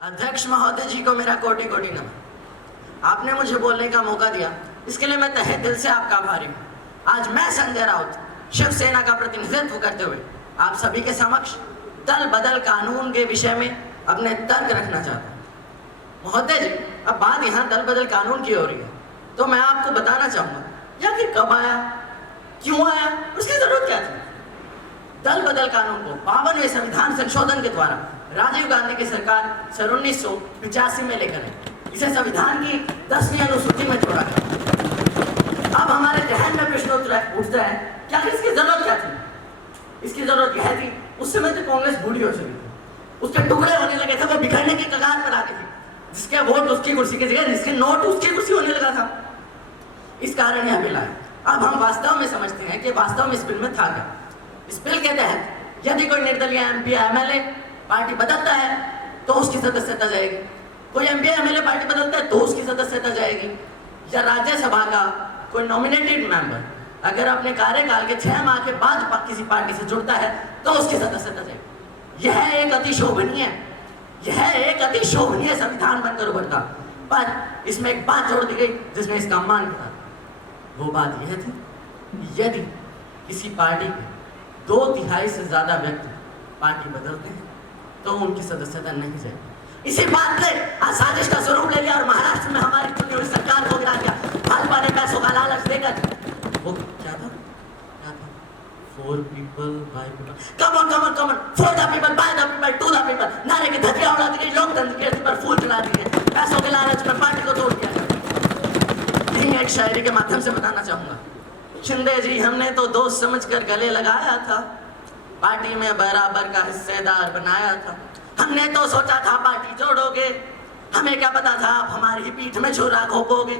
अध्यक्ष महोदय जी को मेरा कोटि कोटि नमन। आपने मुझे बोलने का मौका दिया, इसके लिए मैं तहे दिल से आपका आभारी हूँ। आज मैं संजय राउत शिवसेना का प्रतिनिधित्व करते हुए आप सभी के समक्ष दल बदल कानून के विषय में अपने तर्क रखना चाहता हूँ। महोदय जी, अब बात यहाँ दल बदल कानून की हो रही है, तो मैं आपको बताना चाहूँगा या फिर कब आया, क्यों आया, उसकी जरूरत क्या थी। दल बदल कानून को 52वें संविधान संशोधन के द्वारा राजीव गांधी की सरकार सन 1985 में लेकर आई। इसे संविधान की 10वीं अनुसूची में जोड़ा गया। अब हमारे जहन में प्रश्न उठता है, क्या इसकी जरूरत क्या थी। इसकी जरूरत यह थी, उस समय तो कांग्रेस बूढ़ी हो चुकी थी, उसके टुकड़े होने लगे थे, वो बिखरने की कगार पर आ गई थी, जिसके वोट उसकी कुर्सी की जगह जिसके नोट उसकी कुर्सी होने लगा था। इस कारण यह बिल आया। अब हम वास्तव में समझते हैं कि वास्तव में इस बिल में था क्या। इस बिल के तहत यदि कोई निर्दलीय एमपी एमएलए पार्टी बदलता है तो उसकी सदस्यता जाएगी, कोई एमपी एमएलए पार्टी बदलता है तो उसकी सदस्यता जाएगी, या राज्यसभा का कोई नॉमिनेटेड मेंबर अगर अपने कार्यकाल के 6 माह के बाद किसी पार्टी से जुड़ता है तो उसकी सदस्यता जाएगी। यह एक अति शोभनीय संविधान बनकर उभरता, पर इसमें एक बात जोड़ दी गई जिसमें इसका मान था। वो बात यह थी, यदि किसी पार्टी के 2/3 से ज्यादा व्यक्ति पार्टी बदलते हैं तो उनकी सदस्यता नहीं जाएगी। इसी बात ने साजिश का स्वरूप ले लिया और महाराष्ट्र में हमारी चुनी हुई सरकार को गिरा दिया। भाजपा ने पैसों का लालच देकर, वो क्या था 4 people by people, come on, for the people, by the people, to the people, नारे की धज्जियां उड़ा दी गई, लोकतंत्र के पर फूल चला दिए, पैसों के लालच में पार्टी को तोड़ दिया। यही एक शायरी के माध्यम से बताना चाहूंगा। शिंदे जी, हमने तो दोस्त समझकर गले लगाया था, पार्टी में बराबर का हिस्सेदार बनाया था। हमने तो सोचा था पार्टी जोड़ोगे, हमें क्या पता था आप हमारी पीठ में छुरा घोपोगे।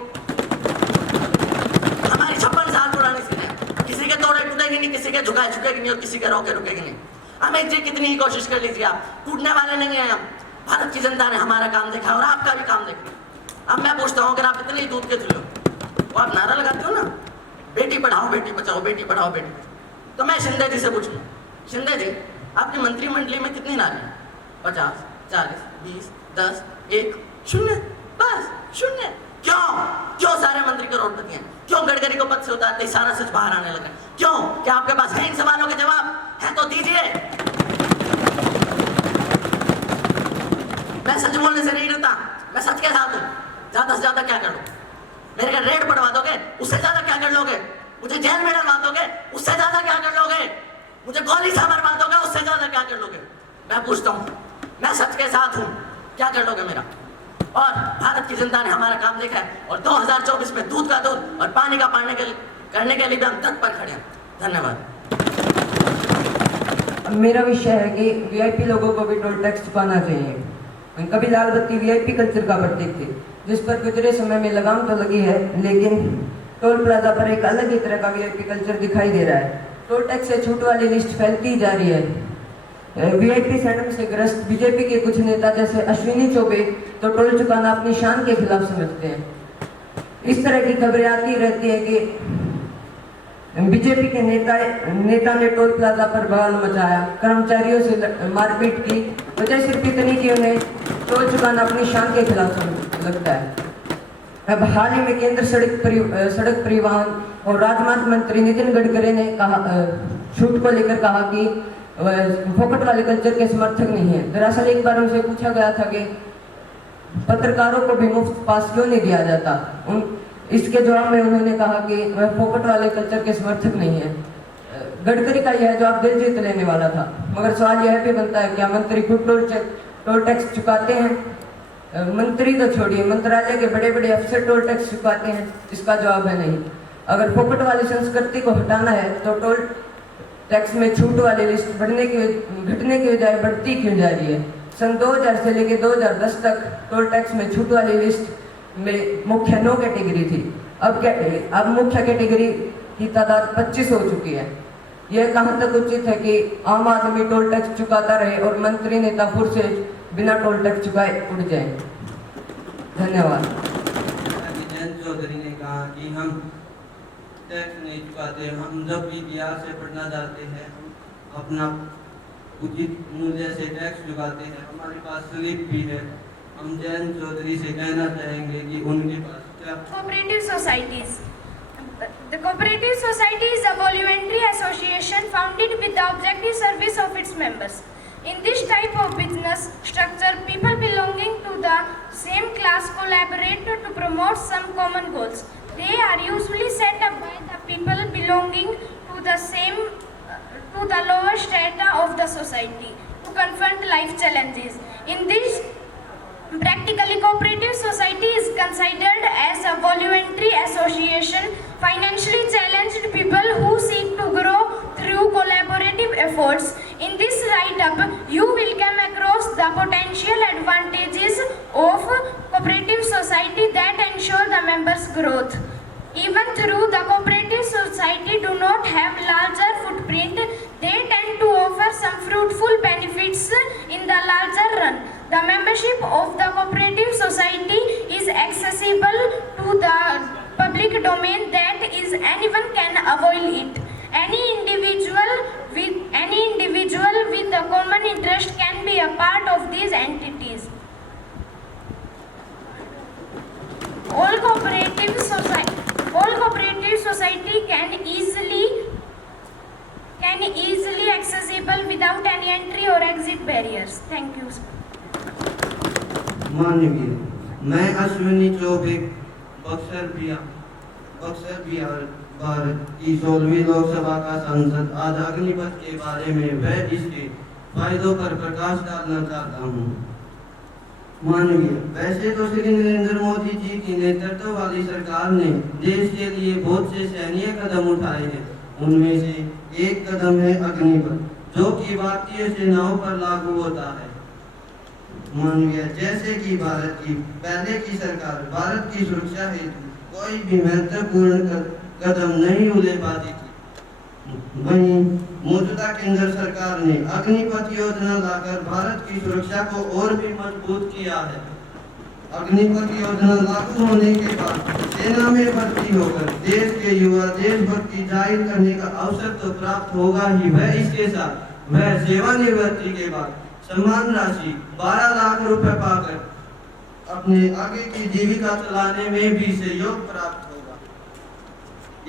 हमारी 56 साल पुरानी सीने, किसी के तोड़े टूटेगी नहीं, किसी के झुकाए झुकेगी नहीं और किसी के रोके रुकेगी नहीं। अमित जी, कितनी ही कोशिश कर लीजिए, आप टूटने वाले नहीं हैं। हम भारत की जनता ने हमारा काम देखा और आपका भी काम देखा। अब मैं पूछता हूँ, अगर आप इतने ही दूध के थुले हो, आप नारा लगाते हो ना, बेटी पढ़ाओ बेटी बचाओ, बेटी पढ़ाओ बेटी बचाओ, तो मैं शिंदे जी से पूछूं, शिंदे जी, आपकी मंत्रिमंडली में कितनी नारी हैं? 50, 40, 20, 10, 1, 0, बस 0। क्यों सारे मंत्री करोड़पति हैं? क्यों गडकरी को पद से उतारते ही सारा सच बाहर आने लगा? क्यों? क्या आपके पास है इन सवालों के जवाब? है तो दीजिए। मैं सच बोलने से नहीं डरता, मैं सच के साथ हूं। ज्यादा से ज्यादा क्या कर लो? मेरे का रेड पड़वा दोगे, उससे ज्यादा क्या कर लोगे? मुझे जेल में डलवा दोगे, उससे ज्यादा क्या कर लोगे? मुझे गोली से मरवा दोगे, उससे ज्यादा क्या कर लोगे? मैं पूछता हूँ, मैं सच के साथ हूँ, क्या कर लोगे मेरा? और भारत की जनता ने हमारा काम देखा है और 2024 में दूध का दूध और पानी का पानी करने के लिए भी हम तत्पर खड़े हैं। धन्यवाद। मेरा विषय है कि वीआईपी लोगों को भी टोल टैक्स चुकाना चाहिए। कभी लाल बत्ती वीआईपी कल्चर का प्रतीक थी, जिस पर गुजरे समय में लगाम तो लगी है, लेकिन टोल प्लाजा पर एक अलग ही तरह का वीआईपी कल्चर दिखाई दे रहा है। टोल टैक्स से छूट वाली लिस्ट फैलती जा रही है। वीआईपी सैंडम से ग्रस्त बीजेपी के कुछ नेता जैसे अश्विनी चौबे तो टोल चुकाना अपनी शान के खिलाफ समझते हैं। इस तरह की खबरें आती रहती है कि बीजेपी के नेता ने टोल प्लाजा पर बवाल मचाया, कर्मचारियों से मारपीट की। वजह सिर्फ इतनी कि उन्हें टोल चुकाना अपनी शान के खिलाफ लगता है। अब हाल ही में केंद्र सड़क परिवहन और राजमार्ग मंत्री नितिन गडकरी ने छूट को लेकर कहा कि फोकट वाले कल्चर के समर्थक नहीं है। दरअसल एक बार उनसे पूछा गया था कि पत्रकारों को भी मुफ्त पास क्यों नहीं दिया जाता। इसके जवाब में उन्होंने कहा कि वह फोकट वाले कल्चर के समर्थक नहीं है। गडकरी का यह जवाब दिल जीत लेने वाला था, मगर सवाल यह भी बनता है, क्या मंत्री खुद टोल टैक्स चुकाते हैं? मंत्री तो छोड़िए, मंत्रालय के बड़े बड़े अफसर टोल टैक्स चुकाते हैं? इसका जवाब है नहीं। अगर फोकट वाली संस्कृति को हटाना है तो टोल टैक्स में छूट वाली लिस्ट घटने की बजाय बढ़ती क्यों जा रही है? सन 2000 से लेकर 2010 तक टोल टैक्स में छूट वाली लिस्ट में मुख्य 9 कैटेगरी थी। अब मुख्य कैटेगरी की तादाद 25 हो चुकी है। यह कहाँ तक उचित है कि आम आदमी टोल टैक्स चुकाता रहे और मंत्री नेता फुर से बिना टोल टैक्स चुकाए उड़ जाए? धन्यवाद। चौधरी ने कहा कि हम टैक्स नहीं चुकाते। हम जब भी बिहार से पटना जाते हैं, हम अपना उचित मूल्य से टैक्स चुकाते हैं। हमारे पास स्लिप भी है। हम जैन चौधरी से कहना चाहेंगे कि उनके पास क्या Cooperative societies. The cooperative society is a voluntary association founded with the objective service of its members. In this type of business structure, people belonging to the same class collaborate to promote some common goals. They are usually set up by the people belonging to the same to the lower strata of the society to confront life challenges. In this practically, cooperative society is considered as a voluntary association. Financially challenged people who seek to grow through collaborative efforts. In this write-up, you will come across the potential advantages of cooperative society that ensure the members' growth. Even though the cooperative society do not have larger footprint, they tend to offer some fruitful benefits in the larger run. The membership of the cooperative society is accessible to the public domain, that is, anyone can avail it. Any individual with a common interest can be a part of these entities. All cooperative society can easily accessible without any entry or exit barriers. Thank you. माननीय, मैं अश्विनी चौबे बक्सर बिहार भारत की 16वीं लोकसभा का सांसद आज अग्निपथ के बारे में व इसके फायदों पर प्रकाश डालना चाहता हूँ। माननीय, वैसे तो श्री नरेंद्र मोदी जी की नेतृत्व वाली सरकार ने देश के लिए बहुत से सैन्य कदम उठाए हैं। उनमें से एक कदम है अग्निपथ, जो कि भारतीय सेनाओं पर लागू होता है। माननीय, जैसे कि भारत की पहले की सरकार भारत की सुरक्षा हेतु कोई भी महत्वपूर्ण कदम नहीं उठा पाती थी, वहीं मौजूदा केंद्र सरकार ने अग्निपथ योजना लाकर भारत की सुरक्षा को और भी मजबूत किया है। अग्निपथ योजना लागू होने के बाद सेना में भर्ती होकर देश के युवा देशभक्ति जाहिर करने का अवसर तो प्राप्त होगा ही, वह इसके साथ वह सेवानिवृत्ति के बाद सम्मान राशि 12 लाख रुपए पाकर अपने आगे की जीविका चलाने में भी सहयोग प्राप्त होगा।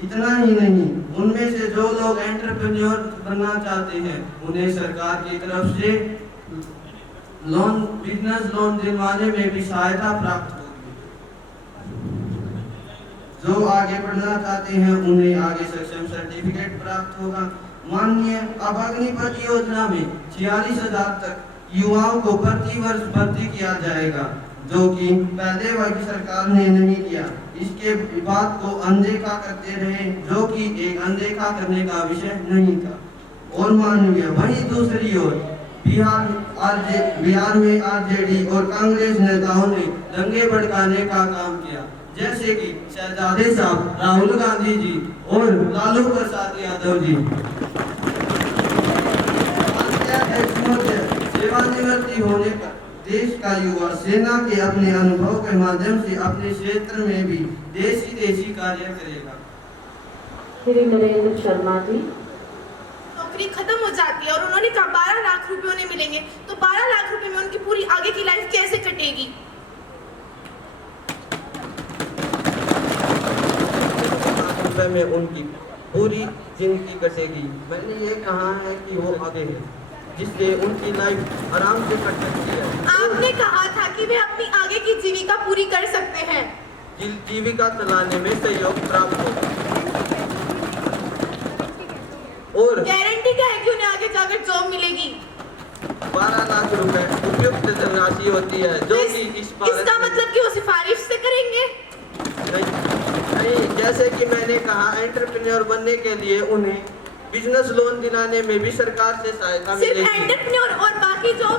इतना ही नहीं, उनमें से जो लोग एंटरप्रेन्योर बनना चाहते हैं उन्हें सरकार की तरफ से बिजनेस लोन दिलवाने में भी सहायता प्राप्त होगी। जो आगे बढ़ना चाहते हैं उन्हें आगे सक्षम सर्टिफिकेट प्राप्त होगा। माननीय, अब अग्निपथ योजना में 46,000 तक युवाओं को प्रति वर्ष भर्ती किया जाएगा, जो कि पहले वाली सरकार ने नहीं किया। इसके बात को अनदेखा करते रहे, जो कि एक अनदेखा करने का विषय नहीं था। और माननीय, वहीं दूसरी ओर बिहार में आरजेडी और कांग्रेस नेताओं ने दंगे भड़काने का काम किया, जैसे कि शहजादे साहब राहुल गांधी जी और लालू प्रसाद यादव जी। सेवानिवृत्ति होने पर देश का युवा सेना के अपने अनुभव के माध्यम से अपने क्षेत्र में भी देशी कार्य करेगा। श्री नरेंद्र शर्मा जी। नौकरी खत्म हो जाती है और उन्होंने कहा 12 लाख रुपए उन्हें मिलेंगे, तो 12 लाख रुपए में उनकी पूरी आगे की लाइफ कैसे कटेगी? में उनकी पूरी जिंदगी कटेगी। मैंने ये कहा है कि वो आगे है, जिससे उनकी लाइफ आराम से कट सकती है। आपने कहा था कि वे अपनी आगे की जीविका पूरी कर सकते हैं। जीविका चलाने में सहयोग प्राप्त होगा। और गारंटी क्या है कि उन्हें आगे जाकर जॉब मिलेगी? 12 लाख रुपए उपयुक्त धनराशि होती है, जो कि इसका मतलब कि वो सिफारिश से करेंगे? नहीं, जैसे कि मैंने कहा, एंटरप्रेन्योर बनने के लिए उन्हें बिजनेस लोन दिलाने में भी सरकार से सहायता मिलेगी। सिर्फ एंटरप्रेन्योर और बाकी जो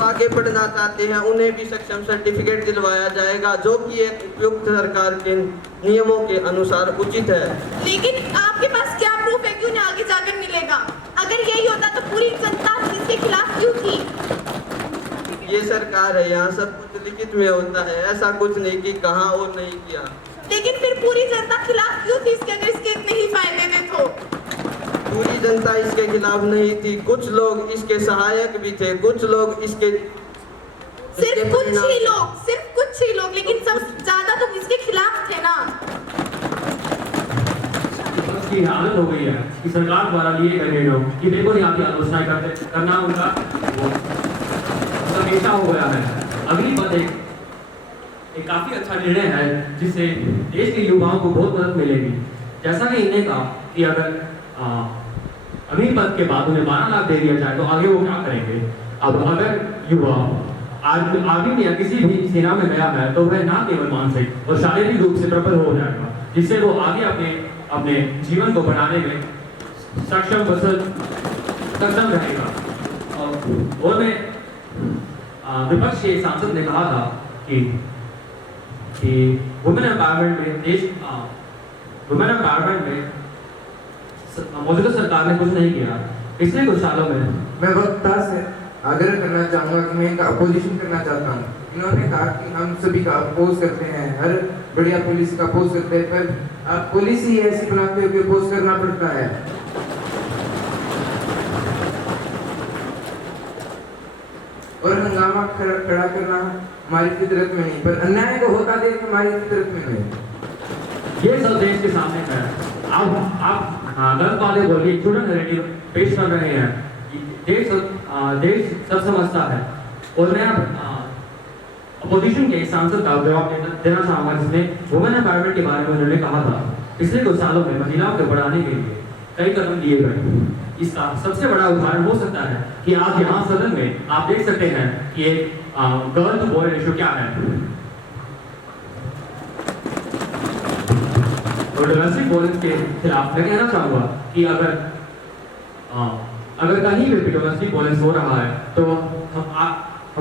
आगे बढ़ना चाहते हैं उन्हें भी सक्षम सर्टिफिकेट दिलवाया जाएगा, जो कि एक उपयुक्त सरकार के नियमों के अनुसार उचित है। लेकिन आपके पास क्या प्रूफ है कि उन्हें आगे जाकर मिलेगा? अगर यही होता तो पूरी जनता इसके खिलाफ क्यों थी? ये सरकार है, यहाँ सब कुछ लिखित में होता है, ऐसा कुछ नहीं कि कहा और नहीं किया। लेकिन फिर पूरी जनता खिलाफ क्यों थी इसके, अगर इसके इतने ही फायदे थे तो? पूरी जनता इसके खिलाफ नहीं थी, कुछ लोग इसके सहायक भी थे, कुछ लोग इसके सिर्फ कुछ ही लोग, लेकिन सब ज्यादा तो इसके खिलाफ थे ना। की हालत हो गई है कि सरकार द्वारा लिए गए निर्णयों की बेबुनियाद की आलोचना करना उनका हमेशा हो गया है। अग्निपथ एक काफी अच्छा निर्णय है जिससे देश के युवाओं को बहुत मदद मिलेगी। जैसा कि इन्हें कहा कि अगर अग्निपथ के बाद उन्हें 12 लाख दे दिया जाए तो आगे वो क्या करेंगे। अब अगर युवा आर्मी में या किसी भी सेना में गया है तो वह ना केवल मानसिक और शारीरिक रूप से प्रबल हो जाएगा, जिससे वो आगे अपने जीवन को बढ़ाने में सक्षम रहेगा। और मैं विपक्ष के सांसद ने कहा था कि वुमेन एम्पावरमेंट में मौजूदा सरकार ने कुछ नहीं किया। पिछले कुछ सालों में मैं वक्ता से आग्रह करना चाहूँगा कि मैं इनका अपोजिशन करना चाहता हूँ। इन्होंने कहा कि हम सभी का अपोज करते हैं, हर बढ़िया पॉलिसी का अपोज करते हैं, पर आप पॉलिसी ऐसी बनाते हो कि अपोज करना पड़ता है। और हंगामा खड़ा करना हमारी फितरत में नहीं, पर अन्याय को होता देख हमारी फितरत में नहीं। ये सब देश के सामने है। अब आप गलत बातें बोलिए, झूठा नैरेटिव पेश कर रहे हैं। देश सब समझता है। और मैं अपोजिशन के सांसद का जवाब देना चाहूँगा, जिसने वुमेन एम्पावरमेंट के बारे में उन्होंने कहा था पिछले कुछ सालों में महिलाओं को बढ़ाने के लिए कई कदम लिए गए। इसका सबसे बड़ा उदाहरण हो सकता है कि आज यहाँ सदन में आप देख सकते हैं कि एक गर्ल टू बॉय रेशियो क्या है। और डोमेस्टिक वायलेंस के खिलाफ मैं कहना चाहूँगा कि अगर कहीं भी डोमेस्टिक वायलेंस हो रहा है तो हम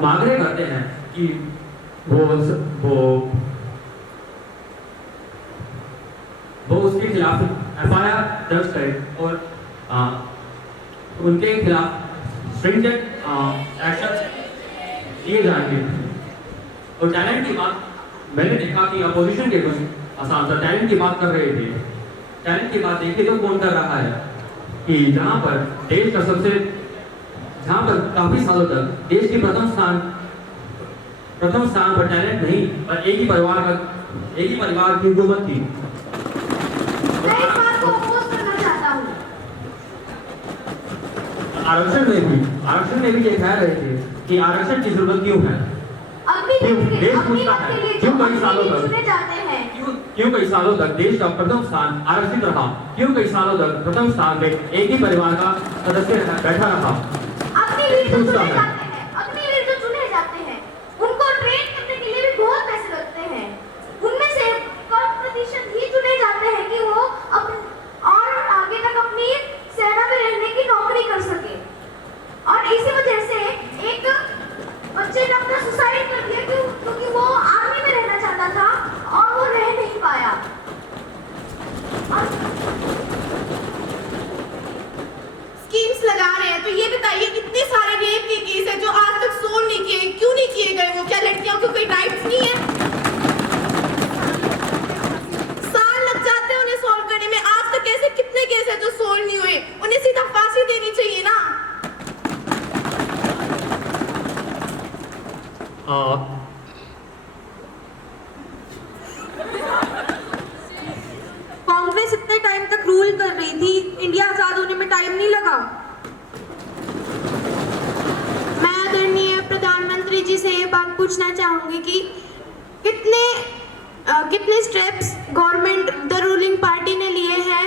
आग्रह करते हैं कि वो उसके खिलाफ FIR दर्ज करे और उनके खिलाफ स्ट्रिंजेंट एक्शन लिए जाएंगे। और टैलेंट की बात मैंने देखा कि अपोजिशन के कुछ सांसद टैलेंट की बात कर रहे थे। टैलेंट की बात देखिए तो कौन कर रहा है कि जहाँ पर देश का जहाँ पर काफी सालों तक देश की प्रथम स्थान पर टैलेंट नहीं, पर एक ही परिवार की हुकूमत थी। मैं इस बात को अपोज करना चाहता हूँ। आरक्षण में भी ये कह रहे थे कि आरक्षण की जरूरत क्यों है। क्यों कई सालों तक देश का प्रथम स्थान आरक्षित रहा। क्यों कई सालों तक प्रथम स्थान पे एक ही परिवार का सदस्य बैठा रहा। अग्निवीर जो चुने जाते हैं उनको ट्रेन करने के लिए भी बहुत पैसे लगते हैं। उनमें से कम प्रतिशत ही चुने जाते हैं कि वो और आगे तक अपनी सेना में रहने की नौकरी कर सके। और इसी वजह से एक बच्चे ने अपना सुसाइड कर दिया क्योंकि वो आर्मी में रहना चाहता था और वो रह नहीं पाया। स्कीम्स लगा रहे हैं तो ये बताइए इतने सारे रेप के केस है जो आज तक सोल्व नहीं किए, क्यों नहीं किए गए? वो क्या लड़कियों को कोई राइट्स नहीं है? साल लग जाते हैं उन्हें सॉल्व करने में। आज तक ऐसे कितने केस है जो सोल्व नहीं हुए? उन्हें सीधा फांसी देनी चाहिए ना। कांग्रेस इतने टाइम तक रूल कर रही थी, इंडिया आजाद होने में टाइम नहीं लगा। मैं आदरणीय प्रधानमंत्री जी से ये बात पूछना चाहूंगी कि कितने steps government the ruling party ने लिए हैं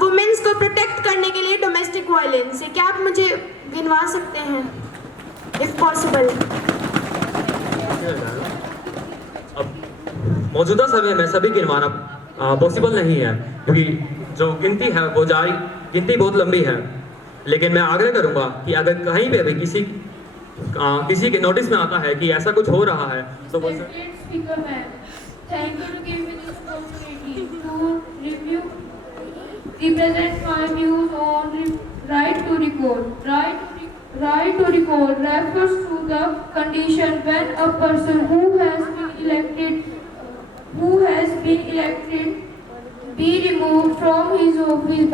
वुमेन्स को प्रोटेक्ट करने के लिए डोमेस्टिक वायलेंस से? क्या आप मुझे गिनवा सकते हैं इफ पॉसिबल? अब मौजूदा समय में सभी गिनवाना पॉसिबल नहीं है क्योंकि जो गिनती है वो गिनती बहुत लंबी है। लेकिन मैं आग्रह करूंगा कि अगर कहीं पे भी किसी के नोटिस में आता है कि ऐसा कुछ हो रहा है तो वो Thank you to give me this opportunity to review, represent my views on right to record. Right to record refers to the condition when a person who has been elected be removed from his office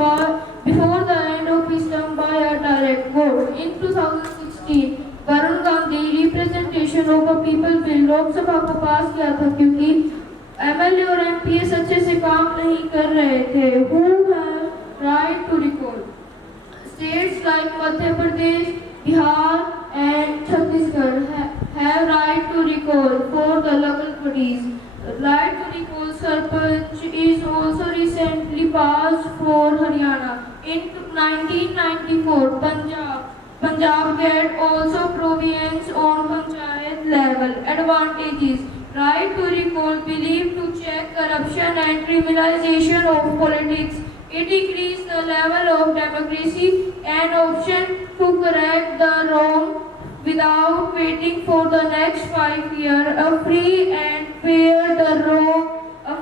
before the end of his term by a direct vote. In 2016, Varun Gandhi, representation of bill Lok Sabha को पास किया था क्योंकि MLA और MPS अच्छे से काम नहीं कर रहे थे। Who has right to recall? States like Madhya Pradesh, Bihar and Chhattisgarh have right to recall for the local bodies. Right to recall Sarpanch is also recently passed for Haryana. In 1994, Punjab get also provisions on panchayat level. Advantages: right to recall believed to check corruption and criminalization of politics. It increases the level of democracy and option to correct the wrong without waiting for the next 5 years. A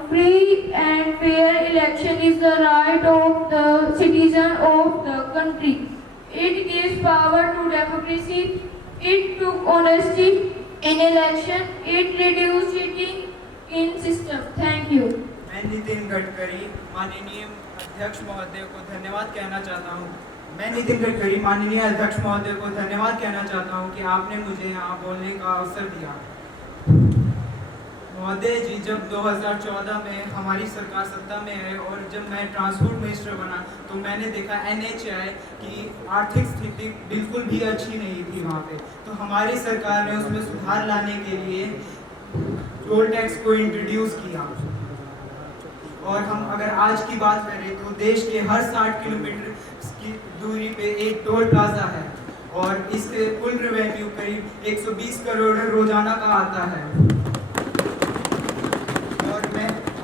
free and fair election is the right of the citizen of the country. It gives power to democracy. It took honesty in election. It reduced cheating in system. Thank you. मैं नितिन गडकरी माननीय अध्यक्ष महोदय को धन्यवाद कहना चाहता हूँ। मैं नितिन गडकरी माननीय अध्यक्ष महोदय को धन्यवाद कहना चाहता हूँ कि आपने मुझे यहाँ बोलने का अवसर दिया। महोदय जी, जब 2014 में हमारी सरकार सत्ता में है और जब मैं ट्रांसपोर्ट मिनिस्टर बना तो मैंने देखा NHAI की आर्थिक स्थिति बिल्कुल भी अच्छी नहीं थी वहाँ पे। तो हमारी सरकार ने उसमें सुधार लाने के लिए टोल टैक्स को इंट्रोड्यूस किया। और हम अगर आज की बात करें तो देश के हर 60 किलोमीटर की दूरी पे एक टोल प्लाजा है और इससे कुल रेवेन्यू करीब 120 करोड़ रोजाना का आता है।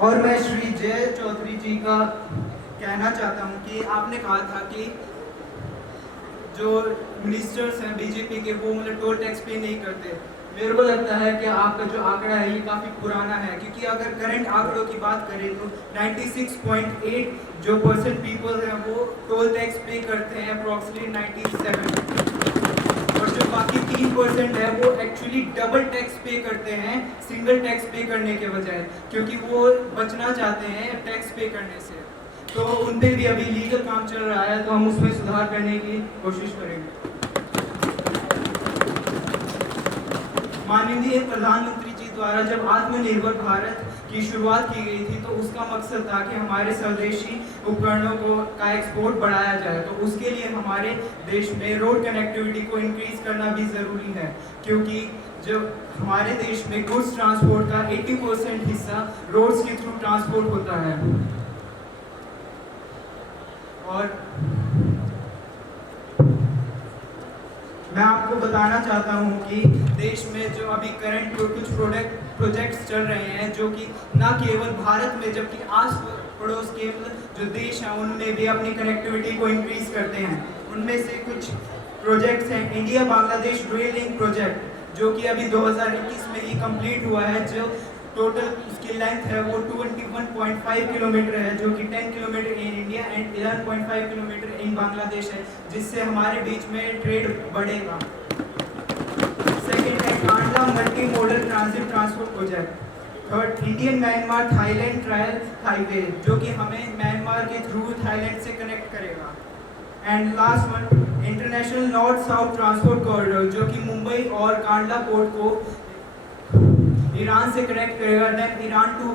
और मैं श्री जय चौधरी जी का कहना चाहता हूँ कि आपने कहा था कि जो मिनिस्टर्स हैं बीजेपी के वो मतलब टोल टैक्स पे नहीं करते। मेरे को लगता है कि आपका जो आंकड़ा है ये काफ़ी पुराना है, क्योंकि अगर करंट आंकड़ों की बात करें तो 96.8 जो % पीपल हैं वो टोल टैक्स पे करते हैं, अप्रॉक्सीमेटली 97। और जो बाकी 3% है वो एक्चुअली डबल टैक्स पे करते हैं सिंगल टैक्स पे करने के बजाय, क्योंकि वो बचना चाहते हैं टैक्स पे करने से। तो उन पे भी अभी लीगल काम चल रहा है, तो हम उसमें सुधार करने की कोशिश करेंगे। माननीय प्रधानमंत्री जी द्वारा जब आत्मनिर्भर भारत की शुरुआत की गई थी तो उसका मकसद था कि हमारे स्वदेशी उपकरणों का एक्सपोर्ट बढ़ाया जाए। तो उसके लिए हमारे देश में रोड कनेक्टिविटी को इंक्रीज करना भी ज़रूरी है, क्योंकि जब हमारे देश में गुड्स ट्रांसपोर्ट का 80% हिस्सा रोड्स के थ्रू ट्रांसपोर्ट होता है। और मैं आपको बताना चाहता हूँ कि देश में जो अभी करंट कुछ प्रोजेक्ट्स चल रहे हैं जो कि न केवल भारत में जबकि आस पड़ोस के जो देश हैं उनमें भी अपनी कनेक्टिविटी को इंक्रीज करते हैं। उनमें से कुछ प्रोजेक्ट्स हैं India Bangladesh rail link project, जो कि अभी 2021 में ही कंप्लीट हुआ है। जो टोटल उसकी लेंथ है वो 21.5 किलोमीटर है, जो कि 10 kilometre in India and 11.5 kilometre इन बांग्लादेश है, जिससे हमारे बीच में ट्रेड बढ़ेगा। सेकेंड है Kandla multi modal transit transport project. Third, Indian Myanmar Thailand trial highway, जो कि हमें म्यांमार के थ्रू थाईलैंड से कनेक्ट करेगा। And last one, international north south transport corridor, जो कि मुंबई और कांडला पोर्ट को ईरान से कनेक्ट करेगा, देन ईरान टू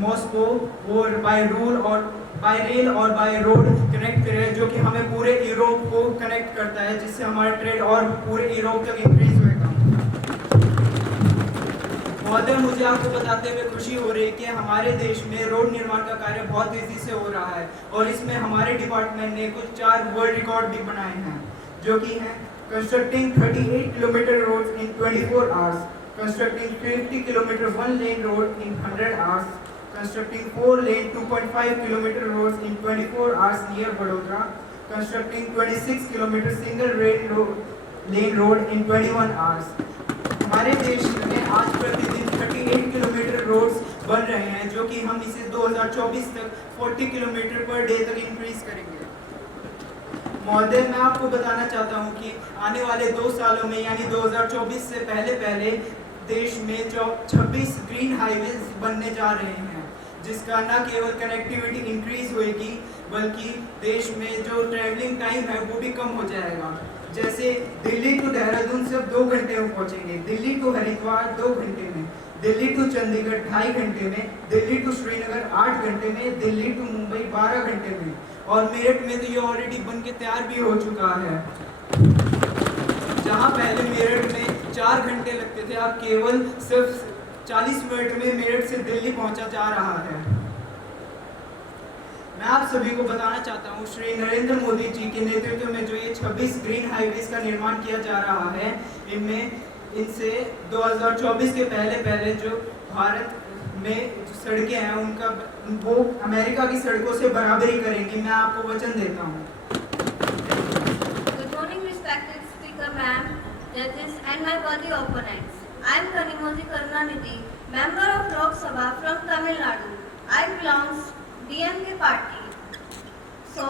मॉस्को और बाय रेल और बाय रोड कनेक्ट करेगा, जो कि हमें पूरे यूरोप को कनेक्ट करता है, जिससे हमारा ट्रेड और पूरे यूरोप तक इंक्रीज होगा। महोदय, मुझे आपको बताते हुए खुशी हो रही है कि हमारे देश में रोड निर्माण का कार्य बहुत तेजी से हो रहा है और इसमें हमारे डिपार्टमेंट ने कुछ 4 वर्ल्ड रिकॉर्ड भी बनाए हैं, जो कि हैं constructing 38 kilometre roads in 24 hours, constructing 50 kilometer one lane road in 100 hours, constructing 4 lane 2.5 kilometer roads in 24 hours near Vadodara, constructing 26 kilometer single lane road in 21 hours. हमारे देश में आज प्रतिदिन 38 किलोमीटर रोड्स बन रहे हैं, जो कि हम इसे 2024 तक 40 किलोमीटर पर डे तक इंक्रीज करेंगे। महोदय, मैं आपको बताना चाहता हूं कि आने वाले 2 सालों में यानी 2024 से पहले देश में 26 ग्रीन हाईवेज बनने जा रहे हैं, जिसका न केवल कनेक्टिविटी इंक्रीज होएगी बल्कि देश में जो ट्रैवलिंग टाइम है वो भी कम हो जाएगा। जैसे दिल्ली टू देहरादून सिर्फ 2 घंटे में पहुंचेंगे, दिल्ली टू हरिद्वार 2 घंटे में, दिल्ली टू चंडीगढ़ 2.5 घंटे में, दिल्ली टू श्रीनगर 8 घंटे में, दिल्ली टू मुंबई 12 घंटे में, और मेरठ में तो ये ऑलरेडी बन के तैयार भी हो चुका है। जहाँ पहले मेरठ में 4 घंटे लगते थे, अब केवल सिर्फ 40 मिनट में मेरठ से दिल्ली पहुंचा जा रहा है। मैं आप सभी को बताना चाहता हूँ, श्री नरेंद्र मोदी जी के नेतृत्व में जो ये 26 ग्रीन हाईवेज का निर्माण किया जा रहा है, इनसे 2024 के पहले जो भारत में जो सड़कें हैं उनका वो अमेरिका की सड़कों से बराबरी करेंगी। मैं आपको वचन देता हूँ। Good morning, respected speaker, ma'am, judges, and my worthy opponents. I am Kanimoji Karunanidhi, member of Lok Sabha from Tamil Nadu. I belong DMK party. So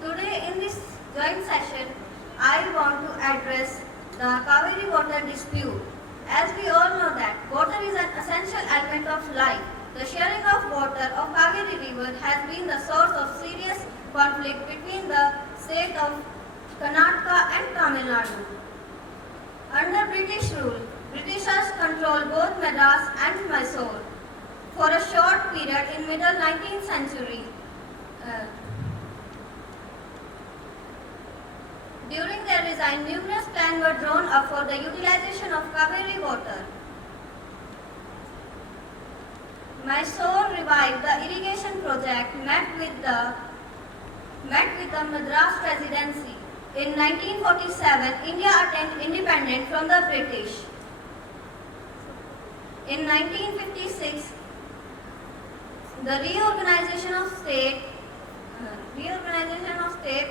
today in this joint session, I want to address the Kaveri water dispute. As we all know that water is an essential element of life. The sharing of water of Kaveri river has been the source of serious conflict between the state of Karnataka and Tamil Nadu. Under British rule, Britishers controlled both Madras and Mysore for a short period in middle 19th century. During their reign, numerous plans were drawn up for the utilization of Kaveri water. Mysore revived the irrigation project met with the Madras Presidency. In 1947, India attained independence from the British. In 1956, the reorganization of state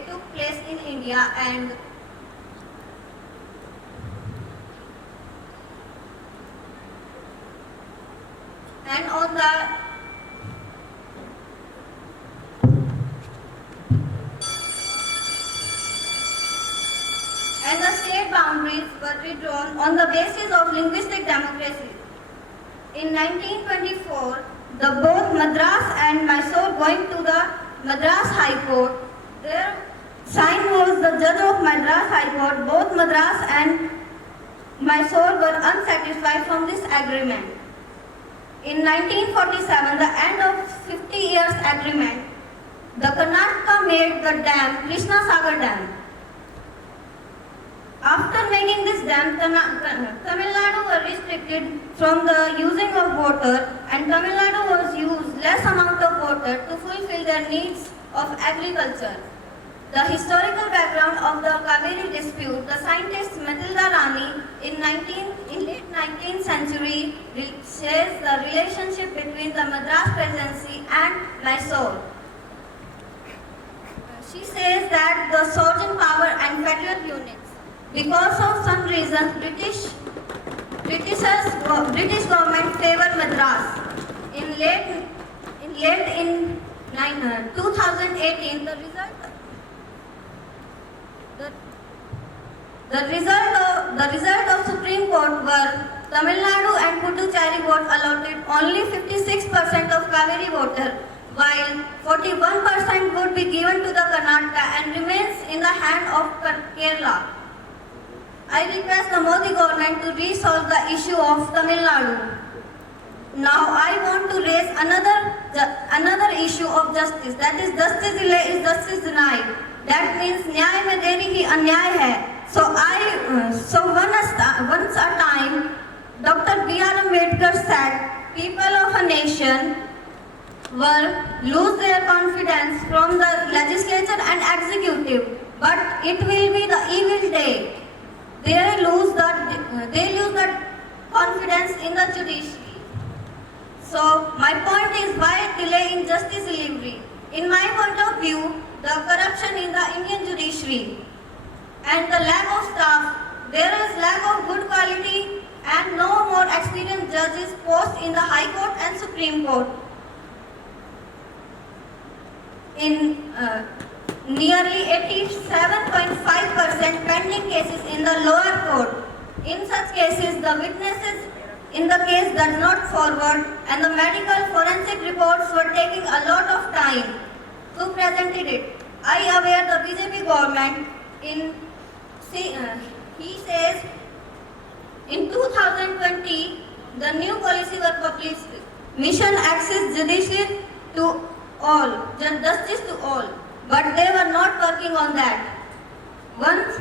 took place in India, and on the state boundaries were redrawn on the basis of linguistic democracy. In 1924, both Madras and Mysore going to the Madras High Court. Their sign was the judge of Madras High Court. Both Madras and Mysore were unsatisfied from this agreement. In 1947, the end of 50 years agreement, the Karnataka made the dam Krishna Sagar Dam. After making this dam, Tamil Nadu were restricted from the using of water, and Tamil Nadu was used less amount of water to fulfill their needs of agriculture. The historical background of the Kaveri dispute, the scientist Matilda Rani in late 19th century says the relationship between the Madras Presidency and Mysore. She says that the surgeon power and federal units, because of some reasons, British government favored Madras. In 2018, the result of Supreme Court were Tamil Nadu and Puducherry both allotted only 56% of Kaveri water, while 41% would be given to the Karnataka and remains in the hand of Kerala. I request the Modi government to resolve the issue of Tamil Nadu. Now I want to raise another issue of justice, that is justice delayed is justice denied. That means न्याय में देरी ही अन्याय है. So once a time, Dr. B.R. Ambedkar said, people of a nation will lose their confidence from the legislature and executive, but it will be the evil day. They lose the confidence in the judiciary. So my point is, why delay in justice delivery? In my point of view, the corruption in the Indian judiciary and the lack of staff, there is lack of good quality and no more experienced judges post in the High Court and Supreme Court. In nearly 87.5% pending cases in the lower court. In such cases, the witnesses in the case does not forward, and the medical forensic reports were taking a lot of time to present it. I aware the BJP government in he says, in 2020, the new policy was published, Mission Access Judiciary to all, justice to all, but they were not working on that. Once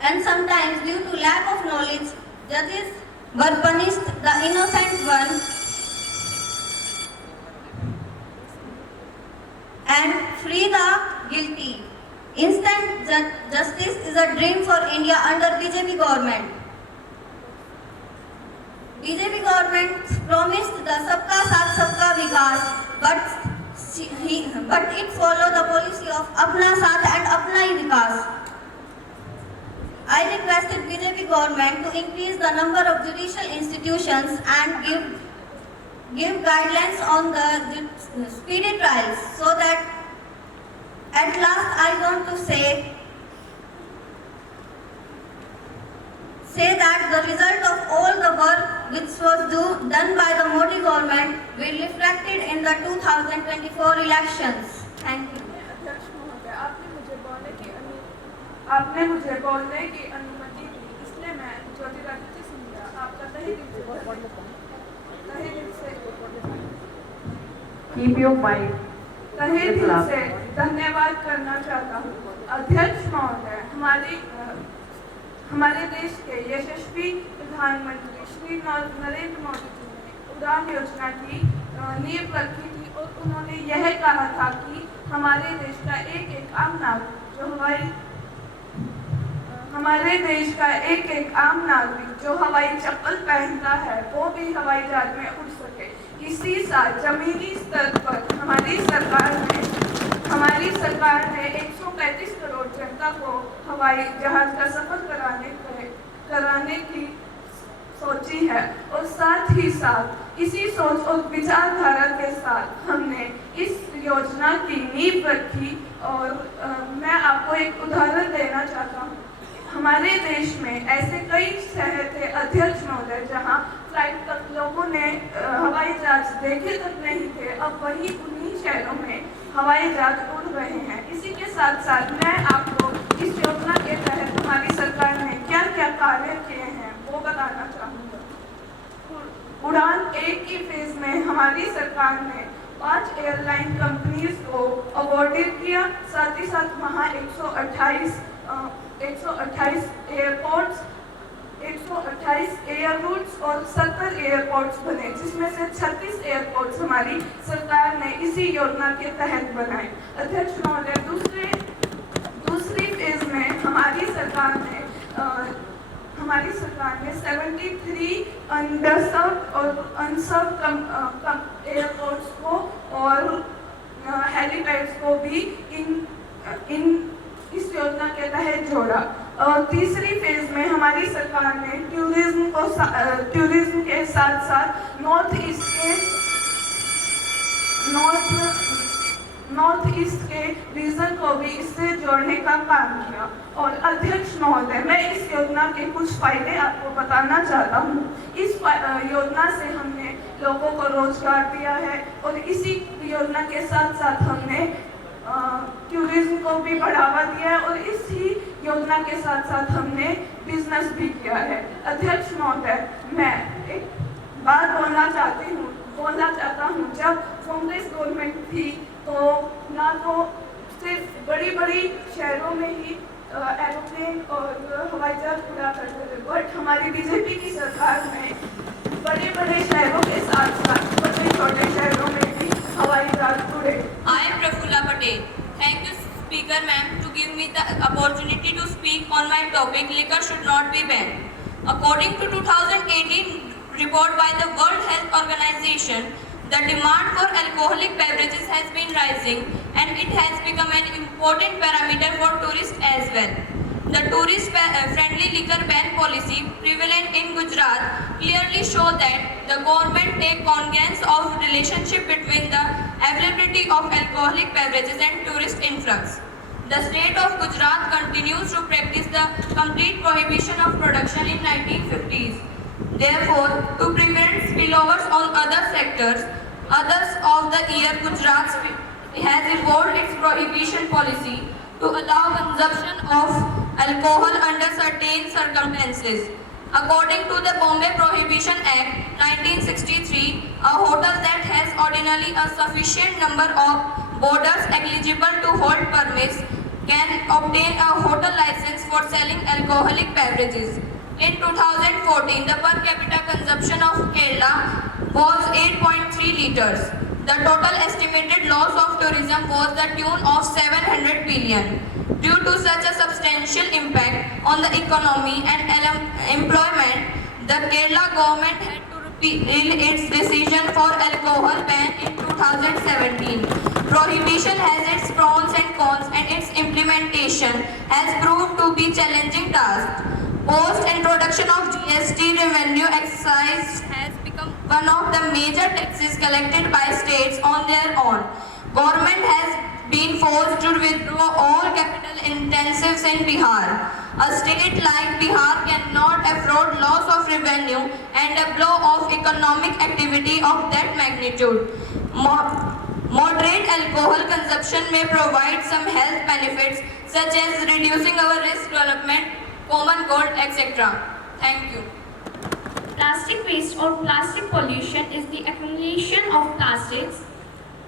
and sometimes due to lack of knowledge, judges were punished the innocent one and free the guilty. Instant justice is a dream for India under BJP government. BJP government promised the Sabka Saath Sabka Vikas, but it followed the policy of Apna Saath and Apna Hi Vikas. I requested BJP government to increase the number of judicial institutions and give guidelines on the speedy trials, so that at last I want to say that the result of all the work which was done by the Modi government will be reflected in the 2024 elections. Thank you. अध्यक्ष महोदय, आपने मुझे बोलने की अनुमति दी, इसलिए मैं ज्योतिरादित्य सिंधिया आपका तहे दिल से धन्यवाद करना चाहता हूँ। अध्यक्ष महोदय, हमारे देश के यशस्वी प्रधानमंत्री श्री नरेंद्र मोदी जी ने उड़ान योजना की नींव रखी थी और उन्होंने यह कहा था कि हमारे देश का एक आम नागरिक जो हवाई चप्पल पहनता है वो भी हवाई जहाज में उड़ सके। इसी साल जमीनी स्तर पर हमारी सरकार ने 135 करोड़ जनता को हवाई जहाज का सफर कराने की सोची है और साथ ही साथ इसी सोच और विचारधारा के साथ हमने इस योजना की नींव रखी। और मैं आपको एक उदाहरण देना चाहता हूँ। हमारे देश में ऐसे कई शहर थे अध्यक्ष महोदय जहाँ फ्लाइट तक लोगों ने हवाई जहाज देखे तक नहीं थे, अब वही उन्हीं शहरों में हवाई जहाज उड़ रहे हैं। इसी के साथ साथ मैं आपको इस योजना के तहत हमारी सरकार ने क्या क्या कार्य किए हैं वो बताना चाहूँगा। उड़ान 1 की फेज में हमारी सरकार ने 5 एयरलाइन कंपनीज को अवॉर्डेड किया, साथ ही साथ वहाँ 128 एयरपोर्ट्स, 128 एयर रूट्स और 70 एयरपोर्ट्स बने, जिसमें से 36 एयरपोर्ट्स हमारी सरकार ने इसी योजना के तहत बनाए। अध्यक्ष महोदय, दूसरी फेज में हमारी सरकार ने 73 अंडरसर्व्ड और अनसर्व्ड एयरपोर्ट्स को और हेलीपैड्स को भी इस योजना के तहत जोड़ा। और तीसरी फेज में हमारी सरकार ने टूरिज्म के साथ साथ नॉर्थ ईस्ट के रीजन को भी इससे जोड़ने का काम किया। और अध्यक्ष महोदय, मैं इस योजना के कुछ फायदे आपको बताना चाहता हूँ। इस योजना से हमने लोगों को रोजगार दिया है और इसी योजना के साथ साथ हमने टूरिज्म को भी बढ़ावा दिया है और इसी योजना के साथ साथ हमने बिजनेस भी किया है। अध्यक्ष महोदय, मैं एक बात बोलना चाहता हूँ। जब कांग्रेस गवर्नमेंट थी तो ना तो सिर्फ बड़ी शहरों में ही एरोप्लेन और हवाई जहाज उड़ा करते थे, बट हमारी बीजेपी की सरकार में बड़े शहरों के साथ साथ छोटे शहरों में भी हवाई जहाज उड़े। I am Prafula Patel. Thank you, Speaker Ma'am, to give me the opportunity to speak on my topic, liquor should not be banned. According to 2018 report by the World Health Organization, the demand for alcoholic beverages has been rising and it has become an important parameter for tourists as well. The tourist-friendly liquor ban policy prevalent in Gujarat clearly show that the government take cognizance of relationship between the availability of alcoholic beverages and tourist influx. The state of Gujarat continues to practice the complete prohibition of production in 1950s. Therefore, to prevent spillovers on other sectors, others of the year Gujarat has evolved its prohibition policy to allow consumption of alcohol under certain circumstances. According to the Bombay Prohibition Act 1963, a hotel that has ordinarily a sufficient number of boarders eligible to hold permits can obtain a hotel license for selling alcoholic beverages. In 2014, the per capita consumption of Kerala was 8.3 liters. The total estimated loss of tourism was the tune of 700 billion. Due to such a substantial impact on the economy and employment, the Kerala government had to repeal its decision for alcohol ban in 2017. Prohibition has its pros and cons, and its implementation has proved to be challenging task. Post-introduction of GST, revenue excise has become one of the major taxes collected by states on their own. Government has been forced to withdraw all capital intensives in Bihar. A state like Bihar cannot afford loss of revenue and a blow of economic activity of that magnitude. Moderate alcohol consumption may provide some health benefits such as reducing our risk development, common cold, etc. Thank you. Plastic waste or plastic pollution is the accumulation of plastics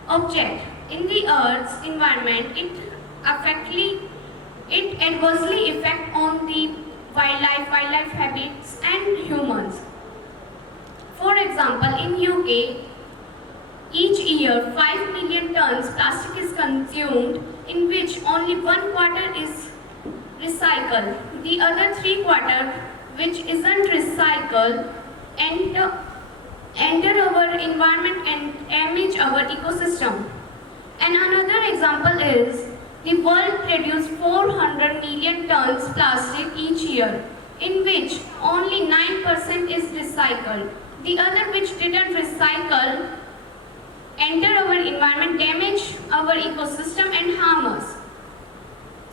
object in the Earth's environment. It adversely affects on the wildlife habits and humans. For example, in UK, each year 5 million tons plastic is consumed, in which only 1/4 is recycled. The other 3/4, which isn't recycled, enter our environment and damage our ecosystem. And another example is the world produces 400 million tons plastic each year, in which only 9% is recycled. The other, which didn't recycle, enter our environment, damage our ecosystem and harm us.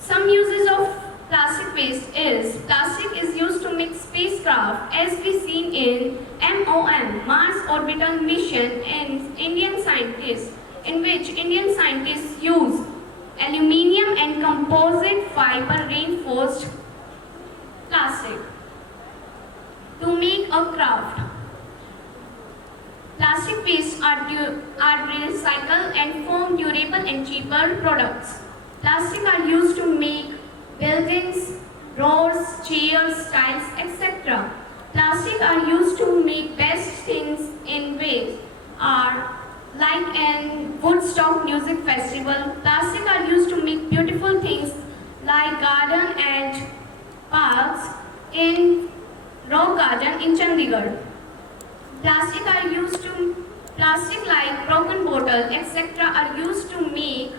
Some uses of plastic waste is plastic is used to make spacecraft, as we seen in MOM, Mars Orbital Mission, and Indian scientists, in which Indian scientists use aluminium and composite fiber reinforced plastic to make a craft. Plastic waste are recycled and form durable and cheaper products. Plastic are used to make buildings, doors, chairs, tiles, etc. Plastic are used to make best things in ways are like in Woodstock Music Festival. Plastic are used to make beautiful things like garden and parks in Rock Garden in Chandigarh. Plastic like broken bottle, etc. are used to make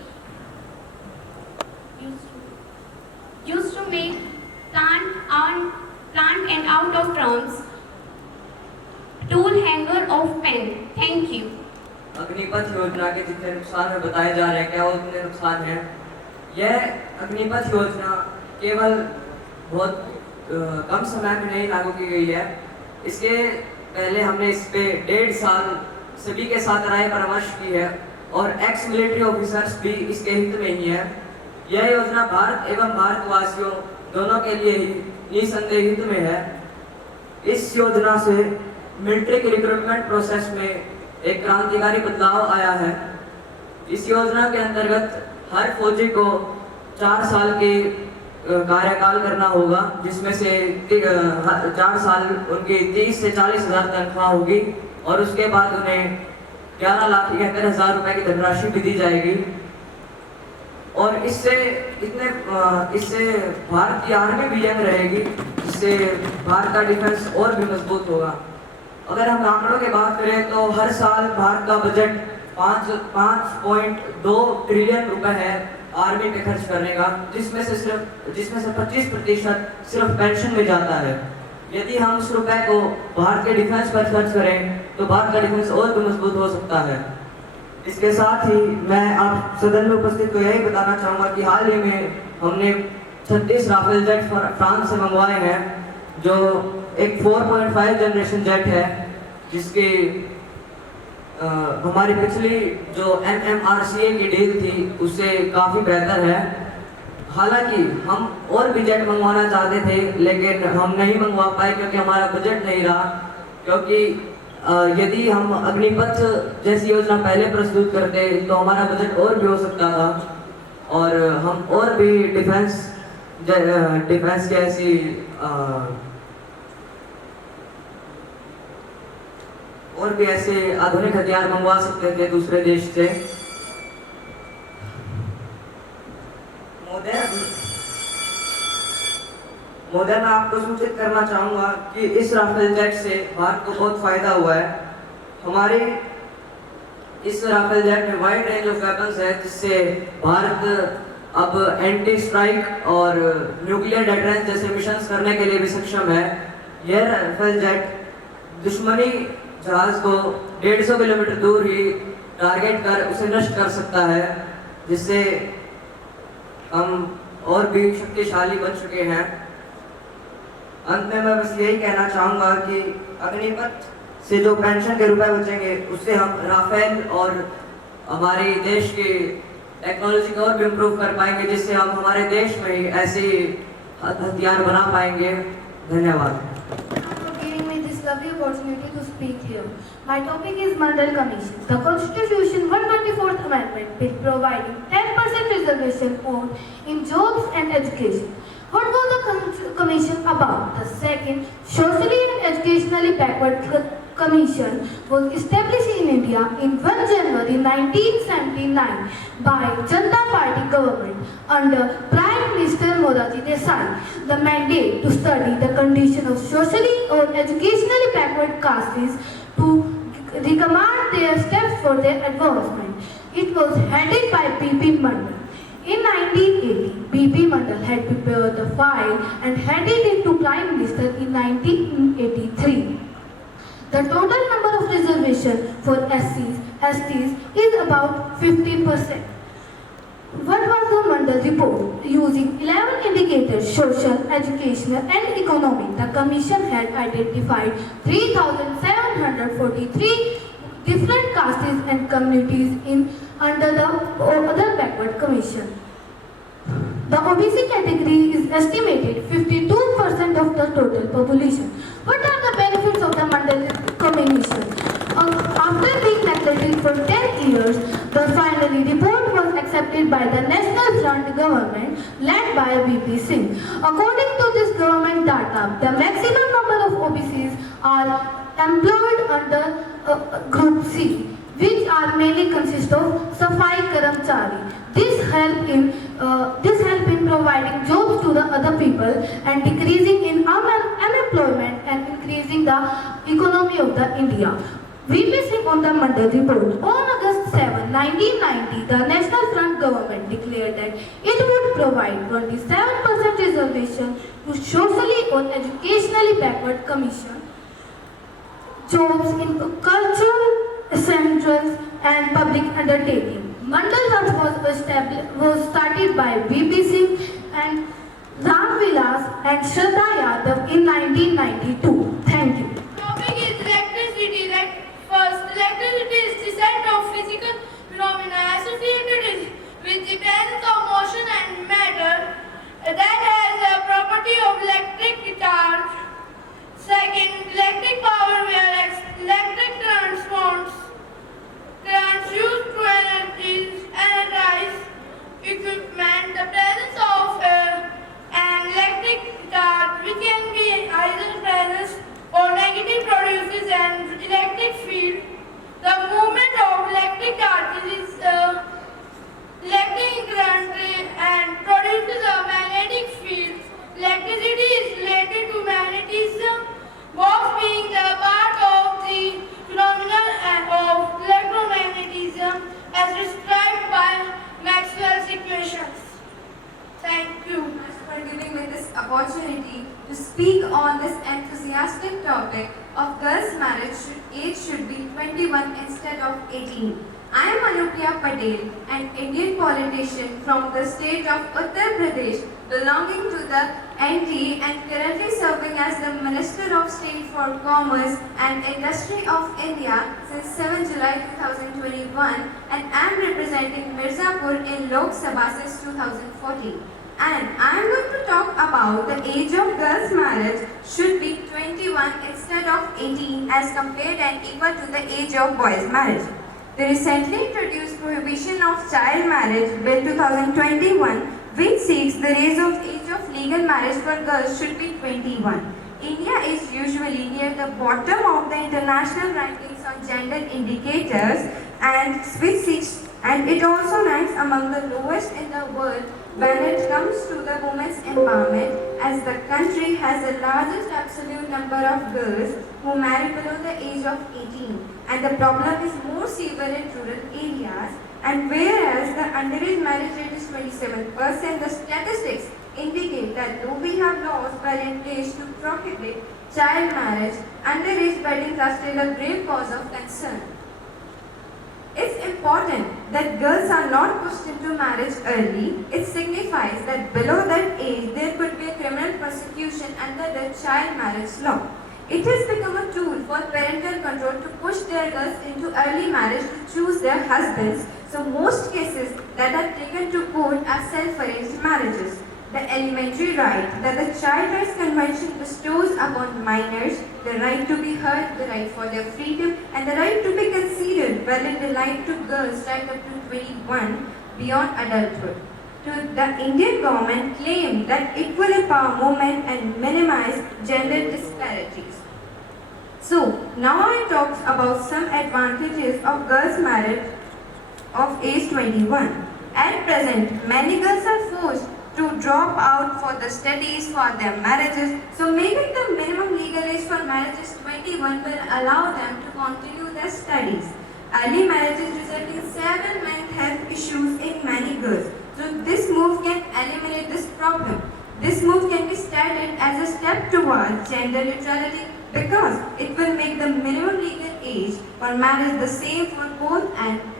plant and out of terms tool hanger of pen. Thank you. Agnipath योजना के जितने नुकसान में बताए जा रहे हैं, क्या वो उतने नुकसान हैं? यह अग्निपथ योजना केवल बहुत कम समय में नहीं लागू की गई है। इसके पहले हमने इस पे 1.5 साल सभी के साथ राय परामर्श की है और एक्स मिलिट्री ऑफिसर्स भी इसके हित में ही है। यह योजना भारत एवं भारतवासियों दोनों के लिए ही निसंदेह हित में है। इस योजना से मिलिट्री के रिक्रूटमेंट प्रोसेस में एक क्रांतिकारी बदलाव आया है। इस योजना के अंतर्गत हर फौजी को 4 साल के कार्यकाल करना होगा, जिसमें से 4 साल उनकी 30 से 40 हज़ार तनख्वाह होगी और उसके बाद उन्हें 11,71,000 रुपए की धनराशि भी दी जाएगी। और इससे भारत की आर्मी भी यंग रहेगी, जिससे भारत का डिफेंस और भी मजबूत होगा। अगर हम आंकड़ों की बात करें तो हर साल भारत का बजट 5.2 ट्रिलियन रुपए है आर्मी पे खर्च करने का, जिसमें से 25% सिर्फ पेंशन में जाता है। यदि हम उस रुपए को भारत के डिफेंस पर खर्च करें तो भारत का डिफेंस और भी मजबूत हो सकता है। इसके साथ ही मैं आप सदन में उपस्थित को यही बताना चाहूँगा कि हाल ही में हमने 36 राफेल जेट फ्रांस से मंगवाए हैं, जो एक 4.5 जनरेशन जेट है, जिसकी हमारी पिछली जो MMRCA की डील थी उससे काफ़ी बेहतर है। हालांकि हम और भी जेट मंगवाना चाहते थे, लेकिन हम नहीं मंगवा पाए क्योंकि हमारा बजट नहीं रहा। क्योंकि यदि हम अग्निपथ जैसी योजना पहले प्रस्तुत करते तो हमारा बजट और भी हो सकता था और हम और भी डिफेंस की ऐसी और भी ऐसे आधुनिक हथियार मंगवा सकते थे दूसरे देश से। महोदय, मैं आपको सूचित करना चाहूँगा कि इस राफेल जेट से भारत को बहुत फायदा हुआ है। हमारे इस राफेल जेट में वाइड रेंज ऑफ वेपन्स है, जिससे भारत अब एंटी स्ट्राइक और न्यूक्लियर डेटरेंस जैसे मिशंस करने के लिए भी सक्षम है। यह राफेल जेट दुश्मनी जहाज को 150 किलोमीटर दूर ही टारगेट कर उसे नष्ट कर सकता है, जिससे हम और भी शक्तिशाली बन चुके हैं। अंत में मैं बस यही कहना चाहूँगा कि अग्निपथ से जो पेंशन के रुपए बचेंगे उससे हम राफेल और हमारे देश की टेक्नोलॉजी को और भी इम्प्रूव कर पाएंगे, जिससे हम हमारे देश में ही ऐसे हथियार बना पाएंगे। धन्यवाद। Giving me this lovely opportunity to speak here. My topic is Mandal Commission. The Constitution 124th Amendment will providing 10% reservation in jobs and education. What was the commission about? The second socially and educationally backward commission was established in India in 1 January 1979 by Janata Party government under Prime Minister Morarji Desai. The mandate to study the condition of socially or educationally backward castes to recommend their steps for their advancement. It was headed by B.P. Mandal. In 1980, B.P. Mandal had prepared the file and handed it to Prime Minister in 1983. The total number of reservations for STs is about 50%. What was the Mandal report? Using 11 indicators, social, educational and economic, the Commission had identified 3,743 different castes and communities under the other backward commission. The OBC category is estimated 52% of the total population. What are the benefits of the Mandal Commission? After being neglected for 10 years, the final report was accepted by the National Front government led by V.P. Singh. According to this government data, the maximum number of OBCs are employed under Group C, which are mainly consist of Safai Karamchari. This help in providing jobs to the other people and decreasing in unemployment and increasing the economy of the India. V.P. Singh on the Mandal report. On August 7, 1990, the National Front government declared that it would provide 27% reservation to socially or educationally backward commission, jobs in cultural, essentials and public undertaking. Mandal Raj was started by V.P. Singh and Ram Vilas and Shraddha Yadav in 1992. Thank you. Topic is electricity. First, electricity is the set of physical phenomena associated with the presence of motion and matter that has a property of electric charge. Second, electric power where electric currents used to energize equipment. The presence of an electric charge which can be either present or negative produces an electric field. The movement of electric charges is electric current and produces a magnetic field. Electricity is related to magnetism, both being the part of the phenomenon of electromagnetism as described by Maxwell's equations. Thank you for giving me this opportunity to speak on this enthusiastic topic of girls' marriage age should be 21 instead of 18. I am Anupriya Patel, an Indian politician from the state of Uttar Pradesh, belonging to the ND and currently serving as the Minister of State for Commerce and Industry of India since 7 July 2021, and I am representing Mirzapur in Lok Sabha since 2014. And I am going to talk about the age of girls' marriage should be 21 instead of 18 as compared and equal to the age of boys' marriage. The recently introduced Prohibition of Child Marriage Bill 2021, which seeks the age of legal marriage for girls should be 21. India is usually near the bottom of the international rankings on gender indicators and it also ranks among the lowest in the world when it comes to the women's empowerment, as the country has the largest absolute number of girls who marry below the age of 18, and the problem is more severe in rural areas. And whereas the underage marriage rate is 27%, the statistics indicate that though we have laws were in place to prohibit child marriage, underage weddings are still a grave cause of concern. It's important that girls are not pushed into marriage early. It signifies that below that age there could be a criminal prosecution under the child marriage law. It has become a tool for parental control to push their girls into early marriage to choose their husbands. So most cases that are taken to court are self-arranged marriages. The elementary right that the Child Rights Convention bestows upon minors, the right to be heard, the right for their freedom, and the right to be considered valid delight to girls right up to 21 beyond adulthood. The Indian government claimed that it will empower women and minimize gender disparities. So, now I talk about some advantages of girls' marriage of age 21. At present, many girls are forced to drop out for the studies for their marriages, so making the minimum legal age for marriage is 21 will allow them to continue their studies. Early marriages result in several mental health issues in many girls, so this move can eliminate this problem. This move can be started as a step towards gender neutrality because it will make the minimum legal age for marriage the same for both